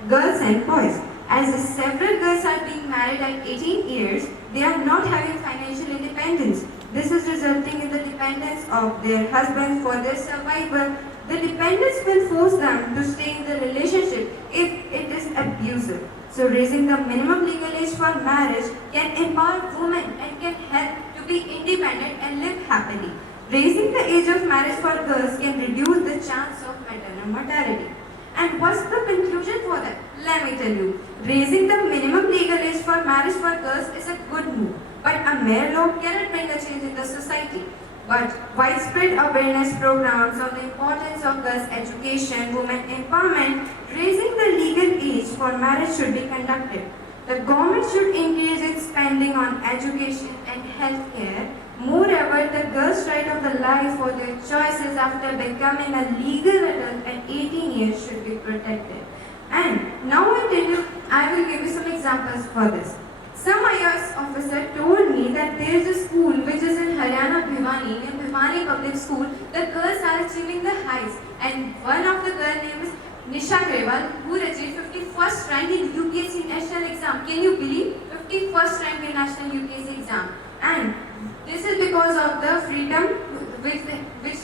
girls and boys. As several girls are being married at 18 years, they are not having financial independence. This is resulting in the dependence of their husbands for their survival. The dependence will force them to stay in the relationship if it is abusive. So raising the minimum legal age for marriage can empower women and can help to be independent and live happily. Raising the age of marriage for girls can reduce the chance of maternal mortality. And what's the conclusion for that? Let me tell you. Raising the minimum legal age for marriage for girls is a good move, but a mere law cannot bring a change in the society. But widespread awareness programs on the importance of girls' education, women empowerment, raising the legal age for marriage should be conducted. The government should increase its spending on education and healthcare. Moreover, the girls' right of the life for their choices after becoming a legal adult at 18 years should be protected. And now I will give you some examples for this. Some IAS officer told me that there is a school which is in Haryana, Bhiwani, in Bhiwani Public School. The girls are achieving the highest, and one of the girl name is Nisha Grewal, who achieved 51st rank in UPSC national exam. Can you believe? 51st rank in national UPSC exam. And this is because of the freedom which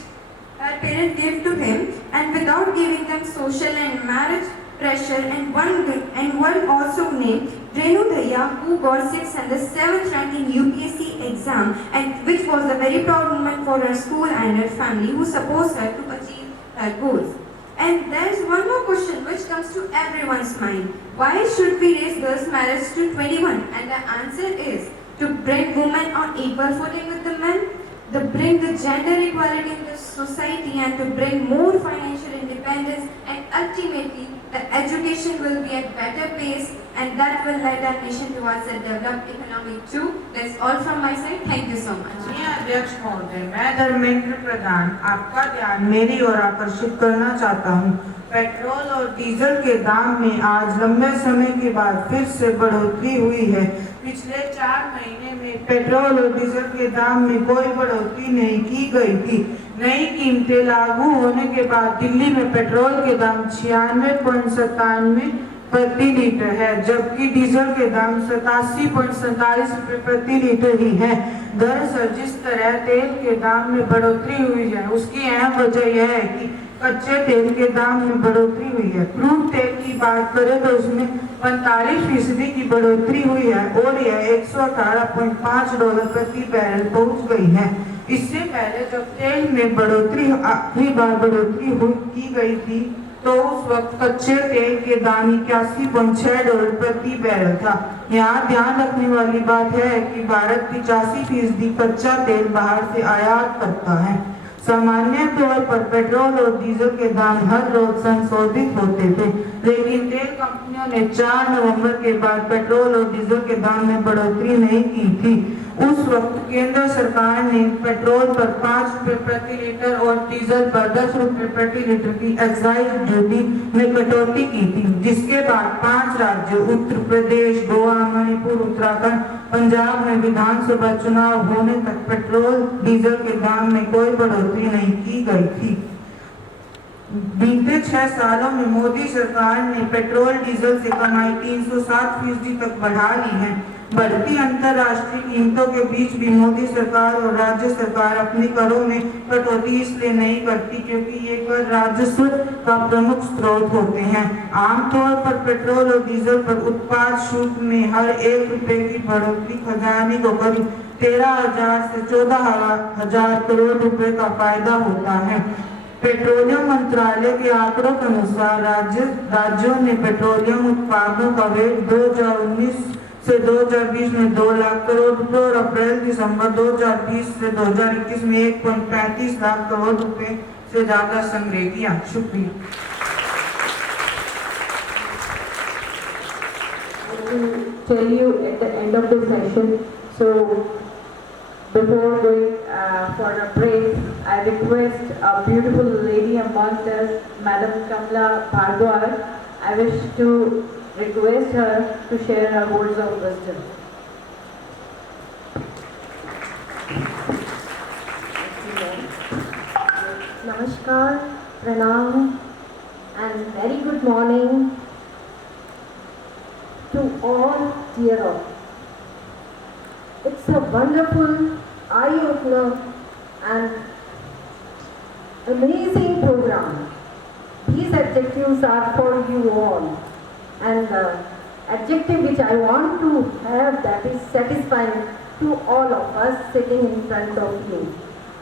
her parents gave to him, and without giving them social and marriage pressure. And one also named Renu Daya, who got 6th and the 7th rank in UPSC exam, and which was a very proud moment for her school and her family, who supports her to achieve her goals. And there is one more question which comes to everyone's mind. Why should we raise girls' marriage to 21? And the answer is to bring women on equal footing with the men, to bring the gender equality in the society, and to bring more financial independence, and ultimately the education will be at better pace, and that will lead our nation towards a developed economy too. That's all from my side. Thank you so much. अध्यक्ष महोदय, मैं धर्मेंद्र प्रधान आपका ध्यान मेरी ओर आकर्षित करना चाहता हूँ। पेट्रोल और डीजल के दाम में आज लंबे समय के बाद फिर से बढ़ोतरी हुई है। पिछले 4 महीने में पेट्रोल और डीजल के दाम में कोई बढ़ोतरी नहीं की गई थी। नई कीमतें लागू होने के बाद दिल्ली में पेट्रोल के दाम 96.97 प्रति लीटर है, जबकि डीजल के दाम 87.47 रुपये प्रति लीटर ही है। दरअसल जिस तरह तेल के दाम में बढ़ोतरी हुई है, उसकी अहम वजह यह है कि कच्चे तेल के दाम में बढ़ोतरी हुई है। क्रूड तेल की बात करें तो उसमें 45% की बढ़ोतरी हुई है और यह $118.5 प्रति बैरल पहुंच गई है। इससे पहले जब तेल में आखिरी बार बढ़ोतरी की गई थी तो उस वक्त कच्चे तेल के दाम $81.6 प्रति बैरल था। यहाँ ध्यान रखने वाली बात है कि भारत 85% कच्चा तेल बाहर से आयात करता है। सामान्य तौर पर पेट्रोल और डीजल के दाम हर रोज संशोधित होते थे, लेकिन तेल कंपनियों ने 4 नवंबर के बाद पेट्रोल और डीजल के दाम में बढ़ोतरी नहीं की थी। उस वक्त केंद्र सरकार ने पेट्रोल पर 5 रुपए प्रति लीटर और डीजल पर 10 रुपए प्रति लीटर की एक्साइज ड्यूटी में कटौती की थी, जिसके बाद 5 राज्यों उत्तर प्रदेश, गोवा, मणिपुर, उत्तराखंड, पंजाब में विधानसभा चुनाव होने तक पेट्रोल डीजल के दाम में कोई बढ़ोतरी नहीं की गई थी। बीते 6 सालों में मोदी सरकार ने पेट्रोल डीजल से कमाई 307% तक बढ़ा ली है। बढ़ती अंतर्राष्ट्रीय कीमतों के बीच भी मोदी सरकार और राज्य सरकार अपनी करों में कटौती इसलिए नहीं करती क्योंकि ये कर राजस्व का प्रमुख स्रोत होते हैं। आमतौर पर पेट्रोल और डीजल पर उत्पाद शुल्क में हर 1 रुपए की बढ़ोतरी खजाने को करीब 13,000 से 14,000 करोड़ रुपए का फायदा होता है। पेट्रोलियम मंत्रालय के आंकड़ों के अनुसार राज्यों ने पेट्रोलियम उत्पादों का वेट 2019 से 2020 में 2 लाख करोड़ रुपए और अप्रैल-दिसंबर 2020 से 2021 में 1.35 लाख करोड़ रुपए से ज्यादा संग्रह किया। शुक्रिया। Tell you at the end of the session. So before going for a break, I request a beautiful lady amongst us, Madam Kamla Bhardwaj. I wish to request her to share her words of wisdom. Namaskar, pranam, and very good morning to all dear all. It's a wonderful, eye-opener and amazing program. These adjectives are for you all. And the adjective which I want to have that is satisfying to all of us sitting in front of you.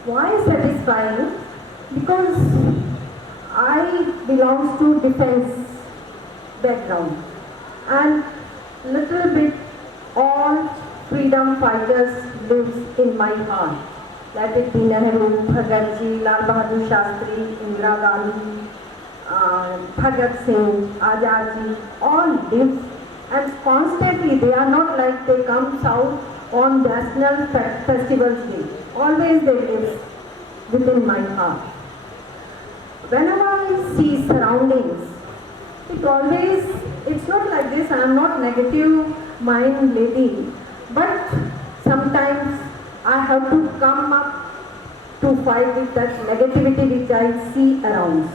Why satisfying? Because I belong to defense background and little bit all freedom fighters lives in my heart. Let it be Nehru, Bhagat Ji, Lal Bahadur Shastri, Indira Gandhi, Bhagat Singh, Azad Ji, all live and constantly they are not like they come out on national festivals day. Always they live within my heart. Whenever I see surroundings, it's not like this, I am not negative mind lady, but sometimes I have to come up to fight with that negativity which I see around.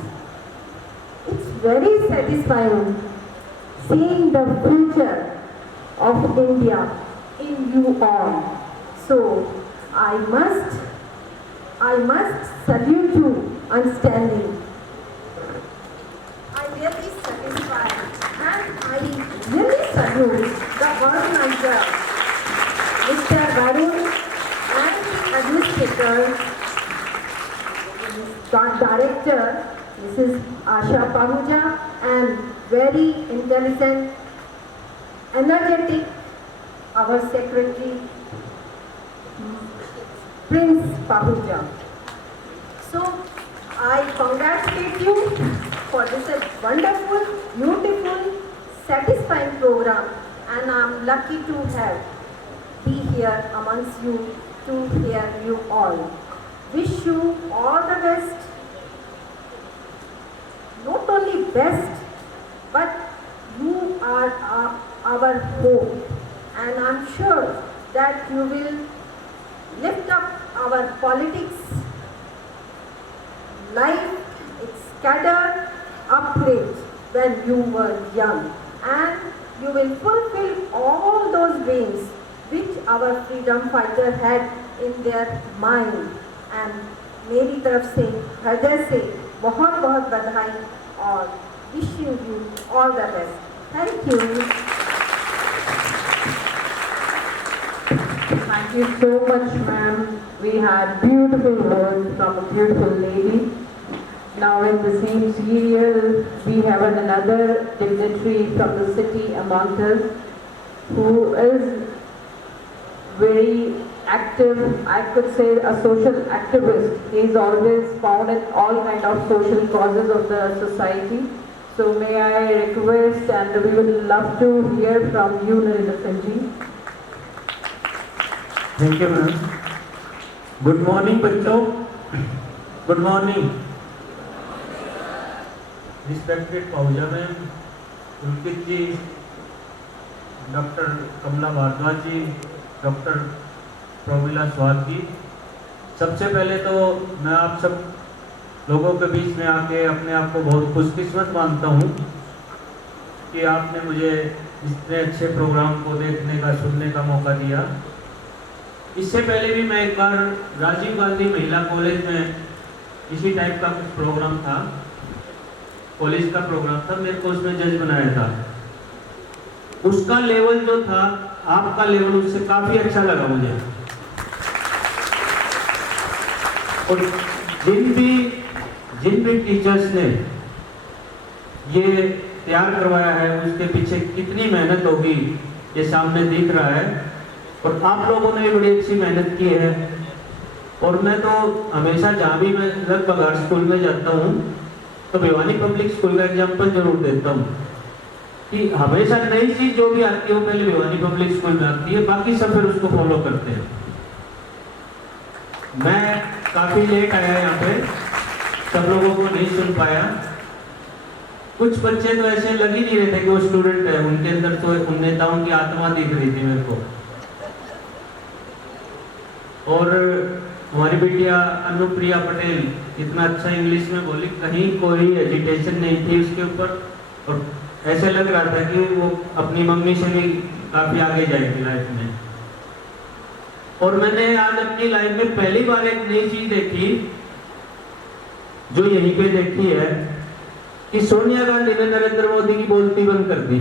It's very satisfying seeing the future of India in you all. So I must salute you on standing. I really satisfied and I really salute the organizer, Mr. Varun, and the administrator, director, Mrs. Asha Pahuja, and very intelligent, energetic, our secretary, Prince Pahuja. So I congratulate you for this wonderful, beautiful, satisfying program, and I'm lucky to be here amongst you to hear you all. Wish you all the best. Not only best, but you are our hope, and I'm sure that you will lift up our politics life. It's scattered upright when you were young, and you will fulfill all those dreams which our freedom fighter had in their mind. And मेरी तरफ से हृदय से बहुत बहुत बधाई और wish you all the best. Thank you. Thank you so much, ma'am. We had beautiful words from a beautiful lady. Now in the same serial, we have another dignitary from the city among us who is very active, I could say a social activist. He is always found in all kind of social causes of the society. So may I request, and we would love to hear from you, Narendra Singh ji. Thank you ma'am. Good morning बच्चों, good morning. Respected Pahuja ma'am, पुलकित जी, doctor कमला भारद्वाज जी, doctor Pramila स्वाद जी, सबसे पहले तो मैं आप सब लोगों के बीच में आके अपने आप को बहुत खुशकिस्मत मानता हूँ कि आपने मुझे इतने अच्छे प्रोग्राम को देखने का, सुनने का मौका दिया। इससे पहले भी मैं एक बार राजीव गांधी महिला कॉलेज में इसी टाइप का कुछ प्रोग्राम था, कॉलेज का प्रोग्राम था, मेरे को उसमें जज बनाया था। उसका लेवल जो था, आपका लेवल उससे काफ़ी अच्छा लगा मुझे। और जिन भी टीचर्स ने ये तैयार करवाया है, उसके पीछे कितनी मेहनत होगी ये सामने दिख रहा है। और आप लोगों ने बड़ी अच्छी मेहनत की है। और मैं तो हमेशा जहाँ भी मैं लगभग हर स्कूल में जाता हूँ तो भिवानी पब्लिक स्कूल का एग्जाम्पल जरूर देता हूँ कि हमेशा नई चीज़ जो भी आती है वो पहले भिवानी पब्लिक स्कूल में आती है, बाकी सब फिर उसको फॉलो करते हैं। मैं काफ़ी लेट आया यहाँ पे, सब लोगों को नहीं सुन पाया। कुछ बच्चे तो ऐसे लग ही नहीं रहे थे कि वो स्टूडेंट है, उनके अंदर तो उन नेताओं की आत्मा दिख रही थी मेरे को। और हमारी बिटिया अनुप्रिया पटेल इतना अच्छा इंग्लिश में बोली, कहीं कोई एजिटेशन नहीं थी उसके ऊपर, और ऐसे लग रहा था कि वो अपनी मम्मी से भी काफ़ी आगे जाएगी लाइफ में। और मैंने आज अपनी लाइफ में पहली बार एक नई चीज़ देखी, जो यहीं पे देखी है, कि सोनिया गांधी ने नरेंद्र मोदी की बोलती बंद कर दी।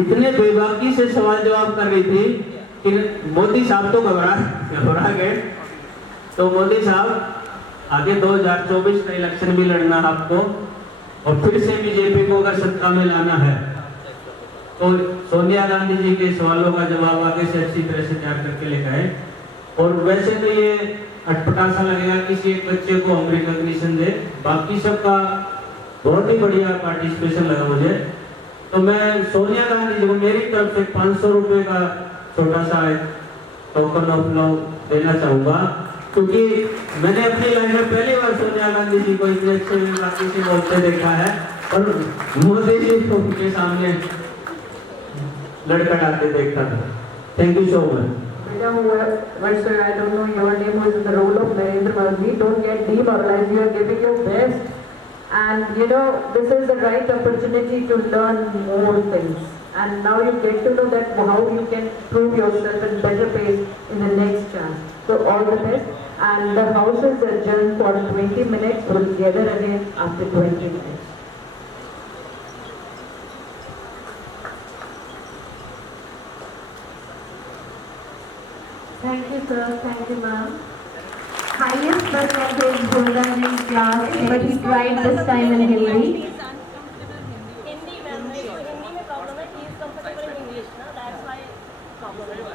इतने बेबाकी से सवाल जवाब कर रही थी कि मोदी साहब तो घबरा गए। तो मोदी साहब, आगे 2024 का इलेक्शन भी लड़ना है आपको, और फिर से बीजेपी को अगर सत्ता में लाना है तो सोनिया गांधी जी के सवालों का जवाब आगे से अच्छी तरह से तैयार करके लेकर आए। और वैसे तो ये अटपटा सा लगेगा किसी एक बच्चे को हम रिकॉग्निशन दे, बाकी सबका बहुत ही बढ़िया पार्टिसिपेशन लगा मुझे। तो मैं सोनिया गांधी जी को मेरी तरफ से 500 रुपए का छोटा सा टोकन ऑफ लव देना चाहूँगा, क्योंकि मैंने अपनी लाइफ में पहली बार सोनिया गांधी जी को इतने अच्छे बाकी से बोलते देखा है, और मोदी जी को उनके सामने लड़खड़ाते देखा था। Thank you so much. Sir, I don't know your name, who is in the role of Narendra Modi. Don't get demoralized. You are giving your best, and you know this is the right opportunity to learn more things. And now you get to know that how you can prove yourself in better pace in the next chance. So all the best. And the house is adjourned for 20 minutes. We'll gather again after 20 minutes. Thank you, sir. Thank you, ma'am. Highest percentage holder in class, but he tried this time in Hindi. Hindi, ma'am. Hindi में problem है. He is comfortable in English, ना? That's why problem है.